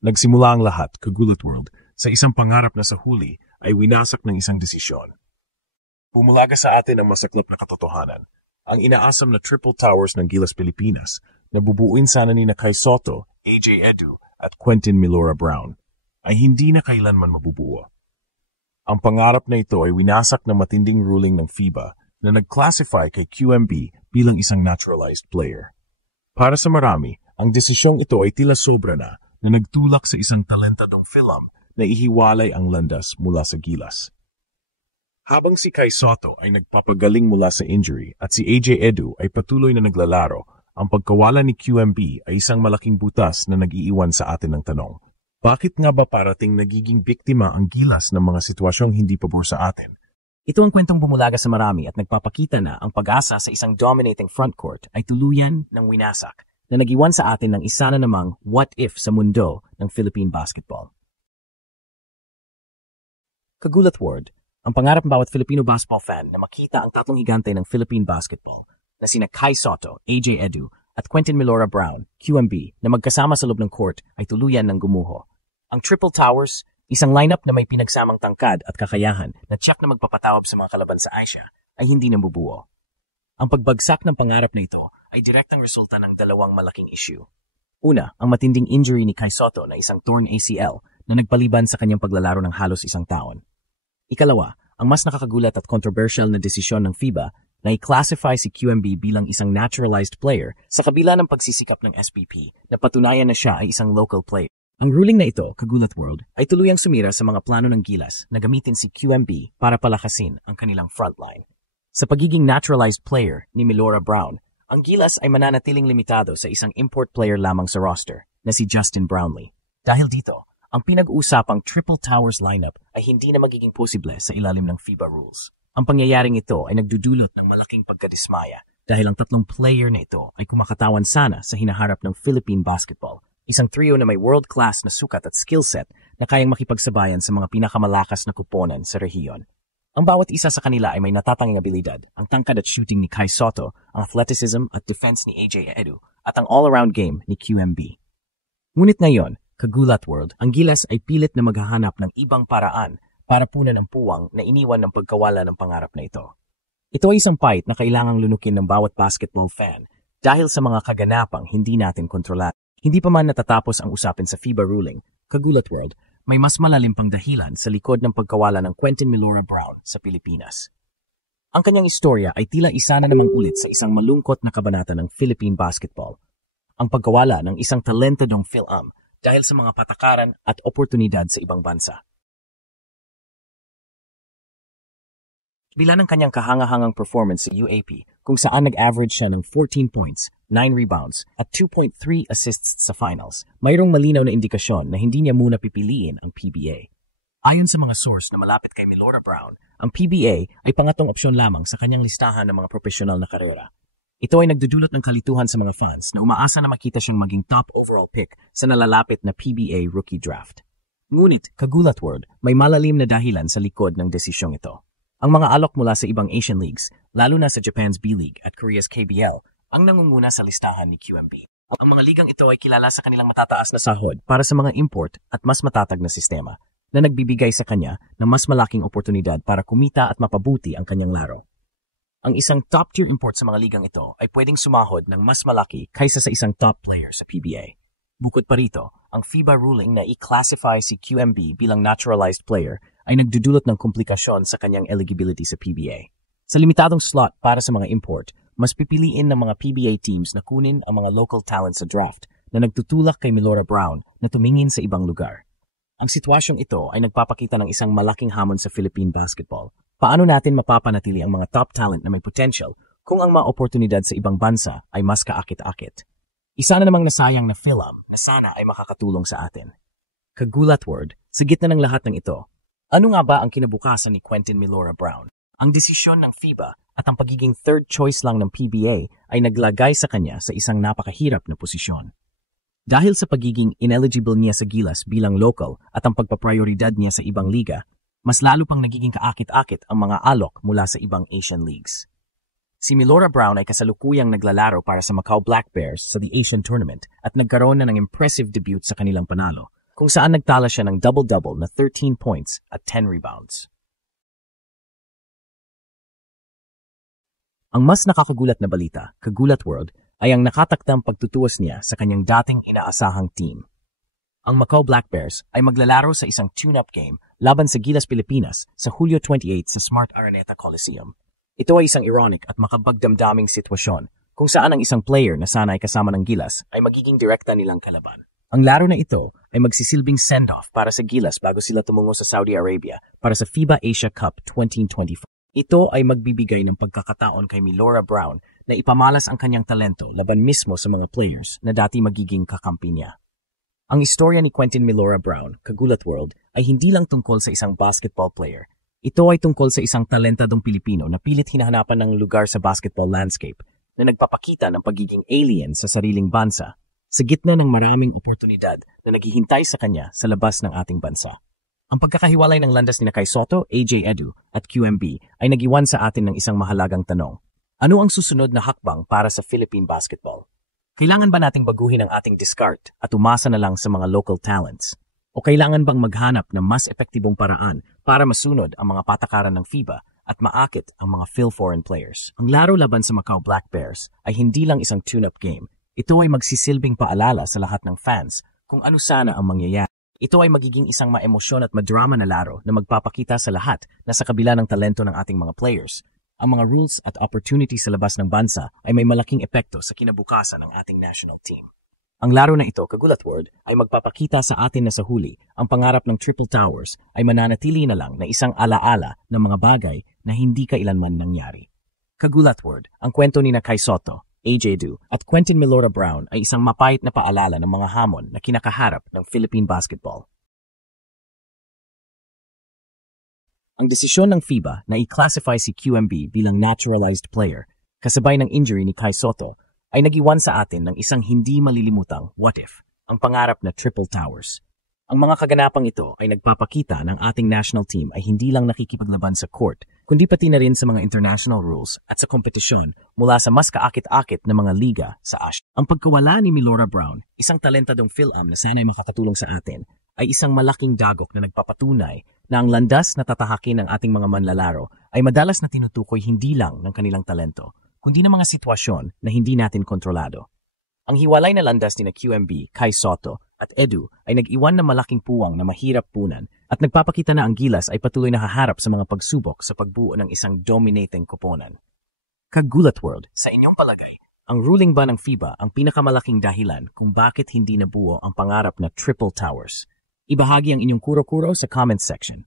Nagsimula ang lahat, Kagulat World, sa isang pangarap na sa huli ay winasak ng isang desisyon. Pumulaga sa atin ang masaklap na katotohanan. Ang inaasam na Triple Towers ng Gilas Pilipinas na bubuuin sana ni Kai Sotto, AJ Edu at Quentin Milora Brown ay hindi na kailanman mabubuo. Ang pangarap na ito ay winasak ng matinding ruling ng FIBA na nag-classify kay QMB bilang isang naturalized player. Para sa marami, ang desisyong ito ay tila sobra na nagtulak sa isang talentadong film na ihiwalay ang landas mula sa Gilas. Habang si Kai Sotto ay nagpapagaling mula sa injury at si AJ Edu ay patuloy na naglalaro, ang pagkawala ni QMB ay isang malaking butas na nag-iiwan sa atin ng tanong. Bakit nga ba parating nagiging biktima ang Gilas ng mga sitwasyong hindi pabor sa atin? Ito ang kwentong bumulaga sa marami at nagpapakita na ang pag-asa sa isang dominating frontcourt ay tuluyan ng winasak na nag-iwan sa atin ng isa na namang what if sa mundo ng Philippine basketball. Kagulat World, ang pangarap ng bawat Filipino basketball fan na makita ang tatlong higante ng Philippine basketball na sina Kai Sotto, AJ Edu at Quentin Milora Brown, QMB, na magkasama sa loob ng court ay tuluyan ng gumuho. Ang Triple Towers, isang lineup na may pinagsamang tangkad at kakayahan na tiyak na magpapatawab sa mga kalaban sa Asia, ay hindi nabubuo. Ang pagbagsak ng pangarap na ito ay direktang resulta ng dalawang malaking issue. Una, ang matinding injury ni Kai Sotto na isang torn ACL na nagpaliban sa kanyang paglalaro ng halos isang taon. Ikalawa, ang mas nakakagulat at controversial na desisyon ng FIBA na i-classify si QMB bilang isang naturalized player sa kabila ng pagsisikap ng SPP na patunayan na siya ay isang local player. Ang ruling na ito, Kagulat World, ay tuluyang sumira sa mga plano ng Gilas na gamitin si QMB para palakasin ang kanilang frontline. Sa pagiging naturalized player ni Milora Brown, ang Gilas ay mananatiling limitado sa isang import player lamang sa roster na si Justin Brownlee. Dahil dito, ang pinag-uusapang Triple Towers lineup ay hindi na magiging posible sa ilalim ng FIBA rules. Ang pangyayaring ito ay nagdudulot ng malaking pagkadismaya dahil ang tatlong player na ito ay kumakatawan sana sa hinaharap ng Philippine basketball, isang trio na may world-class na sukat at skill set na kayang makipagsabayan sa mga pinakamalakas na kuponan sa rehiyon. Ang bawat isa sa kanila ay may natatanging abilidad, ang tangkad at shooting ni Kai Sotto, ang athleticism at defense ni AJ Edu, at ang all-around game ni QMB. Ngunit ngayon, Kagulat World, ang Gilas ay pilit na maghahanap ng ibang paraan para punan ang puwang na iniwan ng pagkawala ng pangarap na ito. Ito ay isang fight na kailangang lunukin ng bawat basketball fan dahil sa mga kaganapang hindi natin kontrolado. Hindi pa man natatapos ang usapin sa FIBA ruling, Kagulat World, may mas malalim pang dahilan sa likod ng pagkawala ng Quentin Milora Brown sa Pilipinas. Ang kanyang istorya ay tila isa na namang ulit sa isang malungkot na kabanata ng Philippine basketball. Ang pagkawala ng isang talentadong Phil-Am dahil sa mga patakaran at oportunidad sa ibang bansa. Bila ng kanyang kahangahangang performance sa UAP kung saan nag-average siya ng 14 points, 9 rebounds at 2.3 assists sa finals, mayroong malinaw na indikasyon na hindi niya muna pipiliin ang PBA. Ayon sa mga source na malapit kay Milora Brown, ang PBA ay pangatong opsyon lamang sa kanyang listahan ng mga profesional na karera. Ito ay nagdudulot ng kalituhan sa mga fans na umaasa na makita siyang maging top overall pick sa nalalapit na PBA rookie draft. Ngunit, Kagulat World, may malalim na dahilan sa likod ng desisyong ito. Ang mga alok mula sa ibang Asian leagues, lalo na sa Japan's B-League at Korea's KBL, ang nangunguna sa listahan ni QMB. Ang mga ligang ito ay kilala sa kanilang matataas na sahod para sa mga import at mas matatag na sistema na nagbibigay sa kanya ng mas malaking oportunidad para kumita at mapabuti ang kanyang laro. Ang isang top-tier import sa mga ligang ito ay pwedeng sumahod ng mas malaki kaysa sa isang top player sa PBA. Bukod pa rito, ang FIBA ruling na i-classify si QMB bilang naturalized player ay nagdudulot ng komplikasyon sa kanyang eligibility sa PBA. Sa limitadong slot para sa mga import, mas pipiliin ng mga PBA teams na kunin ang mga local talent sa draft na nagtutulak kay Milora Brown na tumingin sa ibang lugar. Ang sitwasyong ito ay nagpapakita ng isang malaking hamon sa Philippine basketball. Paano natin mapapanatili ang mga top talent na may potential kung ang mga oportunidad sa ibang bansa ay mas kaakit-akit? Isa na namang nasayang na film na sana ay makakatulong sa atin. Kagulat World, sa gitna ng lahat ng ito, ano nga ba ang kinabukasan ni Quentin Milora Brown? Ang desisyon ng FIBA at ang pagiging third choice lang ng PBA ay naglagay sa kanya sa isang napakahirap na posisyon. Dahil sa pagiging ineligible niya sa Gilas bilang local at ang pagpaprioridad niya sa ibang liga, mas lalo pang nagiging kaakit-akit ang mga alok mula sa ibang Asian leagues. Si Milora Brown ay kasalukuyang naglalaro para sa Macau Black Bears sa the Asian Tournament at nagkaroon na ng impressive debut sa kanilang panalo, kung saan nagtala siya ng double-double na 13 points at 10 rebounds. Ang mas nakakagulat na balita, Kagulat World, ay ang nakatakdang pagtutuos niya sa kanyang dating inaasahang team. Ang Macau Black Bears ay maglalaro sa isang tune-up game laban sa Gilas Pilipinas sa Hulyo 28 sa Smart Araneta Coliseum. Ito ay isang ironic at makabagdamdaming sitwasyon kung saan ang isang player na sana ay kasama ng Gilas ay magiging direkta nilang kalaban. Ang laro na ito ay magsisilbing send-off para sa Gilas bago sila tumungo sa Saudi Arabia para sa FIBA Asia Cup 2024. Ito ay magbibigay ng pagkakataon kay Milora Brown na ipamalas ang kanyang talento laban mismo sa mga players na dati magiging kakampi niya. Ang istorya ni Quentin Milora Brown, Kagulat World, ay hindi lang tungkol sa isang basketball player. Ito ay tungkol sa isang talentadong Pilipino na pilit hinahanapan ng lugar sa basketball landscape na nagpapakita ng pagiging alien sa sariling bansa sa gitna ng maraming oportunidad na naghihintay sa kanya sa labas ng ating bansa. Ang pagkakahiwalay ng landas ni Kai Sotto, AJ Edu at QMB ay nagiwan sa atin ng isang mahalagang tanong. Ano ang susunod na hakbang para sa Philippine basketball? Kailangan ba nating baguhin ang ating discard at umasa na lang sa mga local talents? O kailangan bang maghanap ng mas epektibong paraan para masunod ang mga patakaran ng FIBA at maakit ang mga Phil-foreign players? Ang laro laban sa Macau Black Bears ay hindi lang isang tune-up game. Ito ay magsisilbing paalala sa lahat ng fans kung ano sana ang mangyayari. Ito ay magiging isang maemosyon at madrama na laro na magpapakita sa lahat na sa kabila ng talento ng ating mga players, ang mga rules at opportunities sa labas ng bansa ay may malaking epekto sa kinabukasan ng ating national team. Ang laro na ito, Kagulat World, ay magpapakita sa atin na sa huli, ang pangarap ng Triple Towers ay mananatili na lang na isang alaala ng mga bagay na hindi kailanman nangyari. Kagulat World, ang kwento ni Kai Sotto, AJ Du at Quentin Milora Brown ay isang mapait na paalala ng mga hamon na kinakaharap ng Philippine basketball. Ang desisyon ng FIBA na i-classify si QMB bilang naturalized player kasabay ng injury ni Kai Sotto ay nagiwan sa atin ng isang hindi malilimutang what if, ang pangarap na Triple Towers. Ang mga kaganapang ito ay nagpapakita ng ating national team ay hindi lang nakikipaglaban sa court, kundi pati na rin sa mga international rules at sa kompetisyon mula sa mas kaakit-akit na mga liga sa Asia. Ang pagkawala ni Milora Brown, isang talentadong Phil-Am na sana'y makakatulong sa atin, ay isang malaking dagok na nagpapatunay na ang landas na tatahakin ng ating mga manlalaro ay madalas na tinutukoy hindi lang ng kanilang talento, kundi ng mga sitwasyon na hindi natin kontrolado. Ang hiwalay na landas ni QMB, Kai Sotto at Edu ay nag-iwan ng malaking puwang na mahirap punan at nagpapakita na ang Gilas ay patuloy na haharap sa mga pagsubok sa pagbuo ng isang dominating koponan. Kagulat World, sa inyong palagay, ang ruling ba ng FIBA ang pinakamalaking dahilan kung bakit hindi nabuo ang pangarap na Triple Towers? Ibahagi ang inyong kuro-kuro sa comment section.